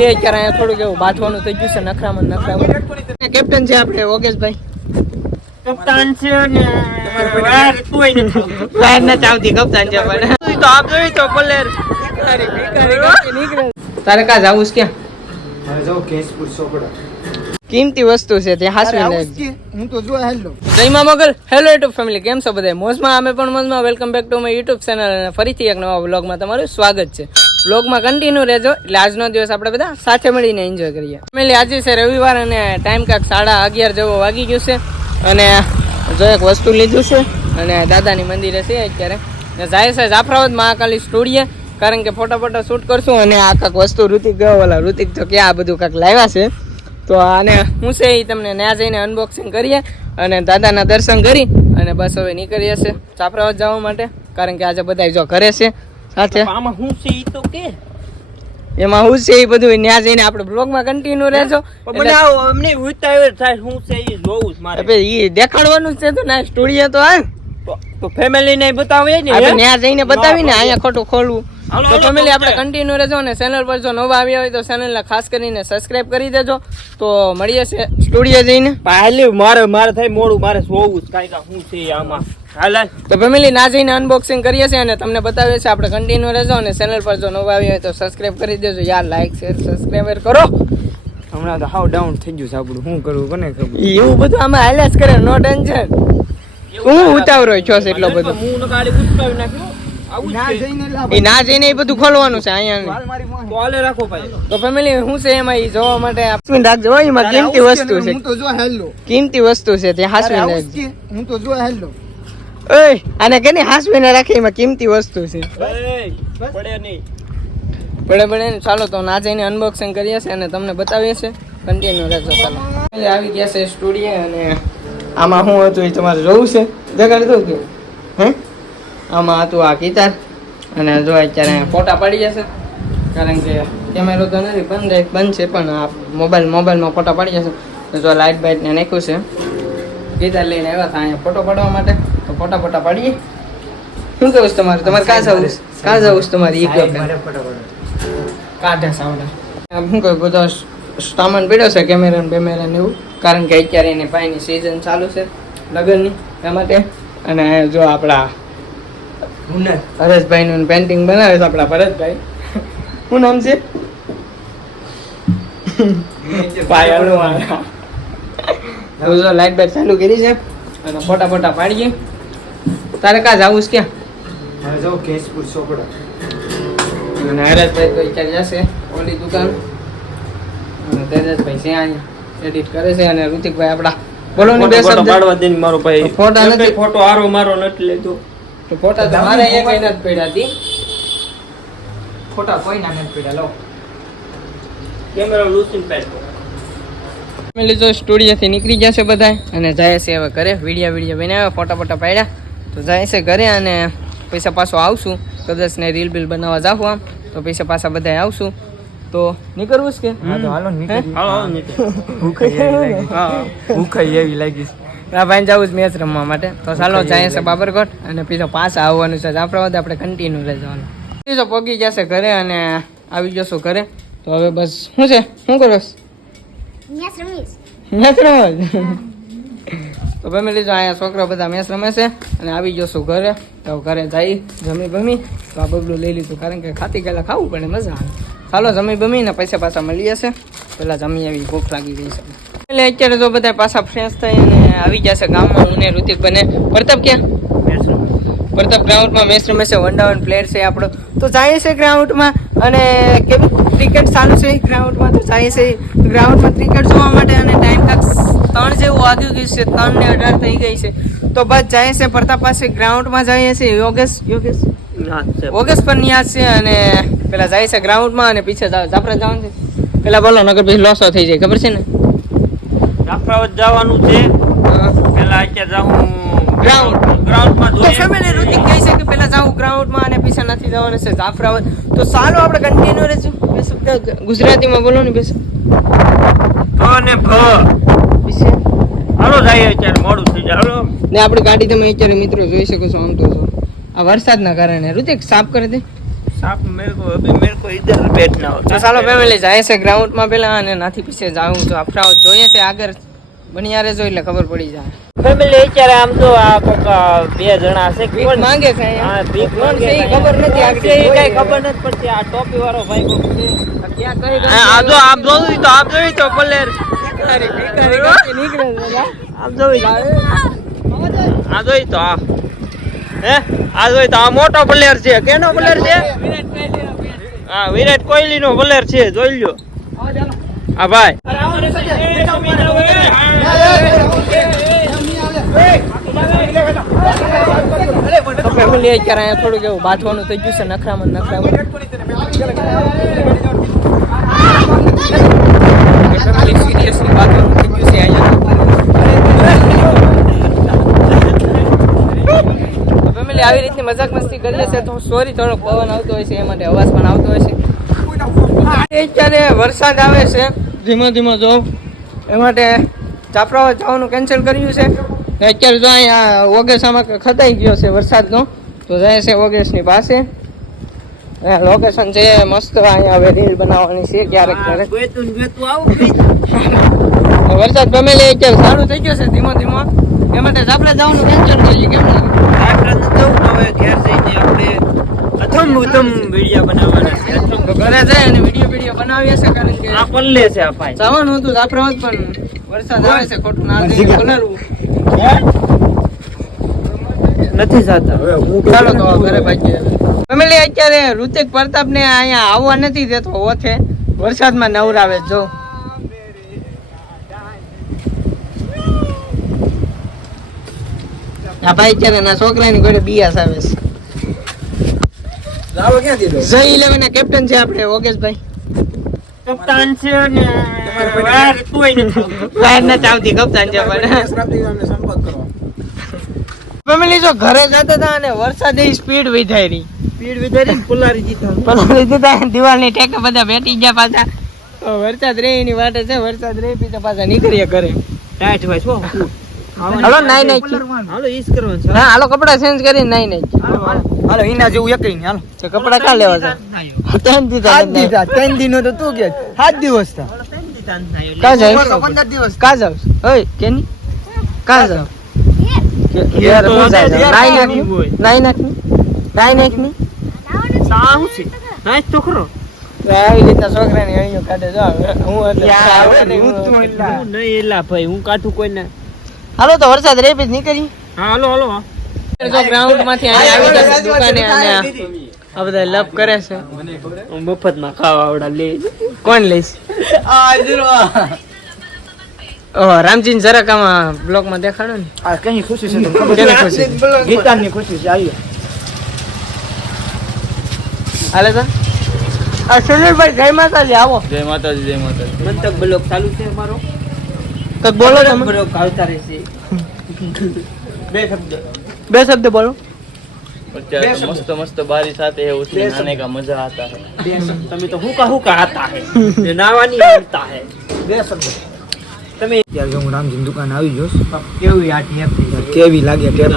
Family અત્યારે અહીંયા થોડુંક એવું બાંધવાનું થઈ ગયું છે નખરામાં નખરામાં. કેપ્ટન છે આપણે ઓગેશભાઈ કપ્તાન છે ને વાર કોઈ નથી બહાર ના ચાવતી કપ્તાન છે પણ. તો આપ જોઈ તો બોલેર. તારે કા જાવું છે ક્યાં? કિંમતી વસ્તુ છે તે હાસવી લેજે હું તો જો હેલો મગલ. હેલો યુટ્યુબ ફેમિલી કેમ છો બધા મોજમાં અમે પણ મોજમાં. Welcome back to my YouTube channel અને ફરીથી એક નવા વ્લોગમાં તમારું સ્વાગત છે. વ્લોગમાં કન્ટિન્યુ રહેજો. એટલે આજનો દિવસ આપણે બધા સાથે મળીને એન્જોય કરીએ. ફેમિલી આજે છે રવિવાર અને ટાઈમ કાંક સાડા અગિયાર જેવો વાગી ગયું છે. અને જો એક વસ્તુ લીધું છે, અને દાદાની મંદિરે છે અત્યારે. જાય છે જાફરાબાદ મહાકાલી સ્ટુડિયો, કારણ કે ફોટા ફોટા શૂટ કરશું અને આ કાંક વસ્તુ ઋતિક ગયો. ઓલા ઋતિક તો ક્યાં આ બધું કાંક લાવ્યા છે. તો આને હું છે એ તમને ત્યાં જઈને અનબોક્સિંગ કરીએ અને દાદાના દર્શન કરી અને બસ હવે નીકળીએ છે જાફરાવત જવા માટે, કારણ કે આજે બધા જો ઘરે છે. સાથે આમાં હું છે ઈ તો કે. એમાં હું છે એ બધું ત્યાં જઈને આપણે બ્લોગમાં કન્ટિન્યુ રહેજો. આવો અમને ઉતાવળ થાય હું છે એ જોવું છે મારે. એટલે એ દેખાડવાનું છે તો ના સ્ટુડિયો તો આ તો- ફેમિલી ને બતાવે ને આપણે ન્યા જઈને બતાવીને અહીંયા ખોટું ખોલવું. તો ફેમિલી આપણે. કન્ટિન્યુ રહેજો અને ચેનલ પર જો નવા આવ્યા હોય તો ચેનલને ખાસ કરીને સબસ્ક્રાઇબ કરી દેજો. તો મળીએ છે સ્ટુડિયો જઈને. પહેલી મારે મારે થાય મોડું મારે જોવું જ કાંઈ કાંઈ હું છે આમાં. તો ફેમિલી ના જઈને અનબોક્સિંગ કરીએ છીએ અને તમને બતાવીએ છીએ આપણે કન્ટિન્યુ રહેજો અને ચેનલ પર જો નવું આવ્યા હોય તો સબસ્ક્રાઇબ કરી દેજો. યાર લાઈક શેર સબસ્ક્રાઈબર કરો. હમણાં તો હાવ ડાઉન થઈ ગયું છે આપણું. શું કરવું કોને ખબર? એવું બધું આમાં હાલ્યા કરે નો ટેન્શન હું ઉતાવળો છો છે એટલો બધો? હું આવું ના જઈને એ બધું ખોલવાનું છે અહીંયા રાખો ભાઈ. તો ફેમિલી શું છે એમાં એ જોવા માટે હાસવીન રાખજો એમાં કિંમતી વસ્તુ છે હું તો જો હેલો કિંમતી વસ્તુ છે ત્યાં હાસવીને આવું હું તો જો હેલો ઓય આને કેની હાસવીને રાખી એમાં કિંમતી વસ્તુ છે. એય, પડે નહીં. પડે પડે ને ચાલો તો આજે જઈને અનબોક્સિંગ કરીએ છીએ અને તમને બતાવીએ છીએ. કન્ટિન્યુ રહેજો ચાલો. આવી ગયા છે સ્ટુડિયો અને આમાં શું હતું એ તમારે જોવું છે? જગાડ દઉં કે? હે? આમાં હતું આ ગીતાર અને જો અત્યારે અહીંયા ફોટા પડી જશે કારણ કે કેમેરો તો નથી બંધ છે- બંધ છે પણ આ મોબાઈલ મોબાઈલમાં ફોટા પડી જશે તો જો લાઇટ બાઇટ ને નાખ્યું છે. ગીતાર લઈને આવ્યા હતા અહીંયા ફોટો પાડવા માટે. ફોટા ફોટા પાડીએ. શું કહું તમારે? તમારે કાં જવું? કાં જવું છે તમારે કાઢે સાવડા શું કહ્યું બધો સામાન પડ્યો છે કેમેરા ને બેમેરા ને એવું? કારણ કે અત્યારે એની પાણીની સિઝન ચાલુ છે લગ્નની એ માટે. અને જો આપણા હરેશભાઈ નું પેન્ટિંગ બનાવે છે આપણા ભરતભાઈ. શું નામ છે? લાઈટ બાઈટ ચાલુ કરી છે. અને ફોટા ફોટા પાડીએ. તારે કા જવું છે ક્યાં? અને હરેશભાઈ તો અત્યારે જશે ઓલી દુકાન. અને તેજસભાઈ છે અહીંયા. એડિટ કરે છે અને ઋતિકભાઈ આપણા બોલો ને બે ફોટો શબ્દ પાડવા દે મારો ભાઈ. તો ફોટા નથી. ફોટો આરો મારો નથી લેતો તો ફોટા તો મારે એક જ પડ્યા હતી. ફોટા કોઈ ના નથી પડ્યા લો. કેમેરા લૂસીન પેડ ફેમિલી જો સ્ટુડિયોથી નીકળી ગયા છે બધા અને જાય છે હવે ઘરે. વીડિયો વીડિયો બનાવ્યા ફોટા ફોટા પાડ્યા. તો જાય છે ઘરે અને પૈસા પાછો આવશું. કદાચને રીલ બિલ બનાવવા જાઉં આમ તો પૈસા પાછા બધા આવશું. તો નીકળવું છે કે? હાલો હાલો નીકળ. આ ભાઈ જવું જ મેચ રમવા માટે. તો ચાલો જાય છે બાબરકોટ અને પીછો પાછા આવવાનું છે. જાફરાબાદ આપણે કન્ટિન્યુ લઈ જવાનું. તો પગી જશે ઘરે અને આવી જશું ઘરે. તો હવે બસ શું છે? શું કરો મેચ રમીશ. મેચ રમવા? તો ફેમિલી જો અહીંયા છોકરા બધા મેચ રમે છે અને આવી જશું ઘરે. તો ઘરે જઈ જમી બમી. તો આ બબલું લઈ લીધું કારણ કે ખાતી ગયેલા ખાવું પડે મજા આવે. ચાલો જમી બમી ને પૈસા પાછા મળી જશે પેલા જમી આવી ભૂખ લાગી ગઈ છે. એટલે અત્યારે જો બધા પાછા ફ્રેશ થઈ અને આવી જશે ગામમાં. હું ને ઋતિક બને. પ્રતાપ ક્યાં? પ્રતાપ ગ્રાઉન્ડમાં મેચ રમે છે. વન ડાઉન પ્લેયર છે આપણો. તો જાય છે ગ્રાઉન્ડમાં અને કેવી ક્રિકેટ ચાલુ છે? ગ્રાઉન્ડમાં તો જાય છે. ગ્રાઉન્ડમાં ક્રિકેટ જોવા માટે અને ટાઈમ કાંક ત્રણ જેવું વાગ્યું ગયું છે ત્રણ ને અઢાર થઈ ગઈ છે. તો બસ જાય છે પ્રતાપ પાસે ગ્રાઉન્ડમાં જઈએ છીએ. યોગેશ યોગેશ? ના, છે. ઓગસ્ટ પર ન્યાસ છે અને પેલા જાય છે ગ્રાઉન્ડમાં અને પીછે જાફરા જવાનું છે. પેલા બોલો નગર પછી લોસો થઈ જાય ખબર છે ને? જાફરાવત જવાનું છે. પેલા અત્યારે જાઉં ગ્રાઉન્ડ. ગ્રાઉન્ડમાં તો ફેમિલી ઋતિક કહે છે કે પેલા જાઉં ગ્રાઉન્ડમાં અને પીછે નથી જવાનું છે જાફરાવત તો સારું આપણે કન્ટિન્યુ રહેશું બે શબ્દ ગુજરાતીમાં બોલો ને બે શબ્દ અને ભ. ને આપણી ગાડી તમે અત્યારે મિત્રો જોઈ શકો છો આમ તો આ વરસાદના કારણે. ઋતિક સાફ કરી દે. સાફ મેરે અભી મેરે કો ઇધર બેઠના હો તો ચાલો ફેમિલી જાય છે ગ્રાઉન્ડમાં પહેલા અને નાથી પીછે જાઉં તો અફરાઓ જોઈએ છે આગળ બનિયા રહેજો એટલે ખબર પડી જાય. ફેમિલી અત્યારે આમ તો આ કોક બે જણા છે કોણ? માંગે છે હા ભીખ માંગે છે. ખબર નથી આગળ. કઈ ખબર નથી પડતી. આ ટોપી વાળો ભાઈ કોક છે. ક્યાં કઈ આ જો આપ જોયું તો આપ જોયું તો કોલેર આ જોઈ તો આ હે આ જોઈ તો આ મોટો પ્લેયર છે, કેનો પ્લેયર છે? હા વિરાટ કોહલી નો પ્લેયર છે, જોઈ લો હા ભાઈ. થોડુંક એવું બાંધવાનું થઈ ગયું છે નખરામાં નખરામાં ફેમિલી સિરિયસલી બાંધવાનું થઈ ગયું છે અહીંયા ફેમિલી આવી રીતની મજાક મસ્તી કરીએ છીએ તો સોરી થોડો પવન આવતો હોય છે એ માટે અવાજ પણ આવતો હોય છે. અત્યારે વરસાદ આવે છે. ધીમો ધીમો જો એ માટે ચાપરાવા જવાનું કેન્સલ કર્યું છે. અત્યારે જો અહીંયા ઓગેસામાં ખતાઈ ગયો છે વરસાદનો. તો જાય છે ઓગેસની પાસે. લોકેશન છે મસ્ત અહીંયા હવે રીલ બનાવવાની છે ક્યારેક ક્યારેક. વરસાદ ગમે અત્યારે સારું થઈ ગયો છે ધીમો ધીમો. એ માટે આપણે જવાનું કેન્સલ કરીએ કેમ પ્રથમ ઉત્તમ વીડિયો બનાવવાના છે. ઘરે જાય અને વીડિયો વીડિયો બનાવીએ છે કારણ કે આ પલ્લે છે આ ભાઈ. જવાનું હતું આપણે પણ વરસાદ આવે છે ખોટું ના જઈને નથી જાતા. ચાલો તો ઘરે ભાગીએ ફેમિલી અત્યારે ઋતિક પ્રતાપ ને અહીંયા આવવા નથી દેતો ઓથે વરસાદમાં નવરાવે જો. આ ભાઈ અત્યારે ના છોકરાની ઘરે બિયાસ આવે છે. જય ઇલેવન કેપ્ટન છે આપણે ઓગેશભાઈ. કપ્તાન છે ને વાર કોઈ નથી. બહાર નથી આવતી કપ્તાન છે પણ. ફેમિલી જો ઘરે જતા હતા અને વરસાદ એ સ્પીડ વધારી. રહી સ્પીડ વધારી પુલારી દીધા. પલાળી દીધા દિવાલની ટેકે બધા બેઠી ગયા પાછા. વરસાદ રે એની વાટે છે વરસાદ રે પીતા પાછા નીકળીએ ઘરે. ટાઈટ હાલો નાઈ નાઈ હાલો ઈસ કરવાનું છે. હા હાલો કપડા ચેન્જ કરી નાઈ નાઈ હાલો ઈના જેવું એકઈ ને હાલો. તો કપડા કા લેવા છે? ત્રણ દીધા સાત દીધા ત્રણ દિનો તો તું કે સાત દિવસ થા. કા જાય પંદર દિવસ. કા જાવ ઓય કેની? કા જાવ યાર તો હું જાય. નાઈ નાખની નાઈ નાખની નાઈ નાખની સાવ છે. નાઈ તો ખરો. તો આવી રીતના છોકરાની અણીઓ કાઢે જો હું એટલે હું નહીં, એલા હું નહીં એલા ભાઈ હું કાઠું કોઈને. હાલો તો વરસાદ રે પછી નીકળી. હા હાલો હાલો. ગ્રાઉન્ડમાંથી આવી દુકાને આ બધા લપ કરે છે. હું ખાવા આવડા લે કોણ લઈશ ઓહ રામજી જરાક આમાં બ્લોકમાં દેખાડો ને. આ કઈ ખુશી છે કેની ખુશી? ગીતાની ખુશી છે આવી હાલે તો. સુનિલભાઈ જય માતાજી આવો. જય માતાજી જય માતાજી. મંતક બ્લોક ચાલુ છે મારો કંઈક બોલો તમે. બે શબ્દ. બે શબ્દ બોલો. મસ્ત મસ્ત બારી સાથે એવું છે નાને કા મજા આતા હે. તમે તો હુકા હુકા આતા હે. નાવાની આવતા હે. બે શબ્દ. તમે અત્યારે હું રામજી દુકાન આવી જોશ કેવી આટી ટેપ કેવી લાગે ટેપ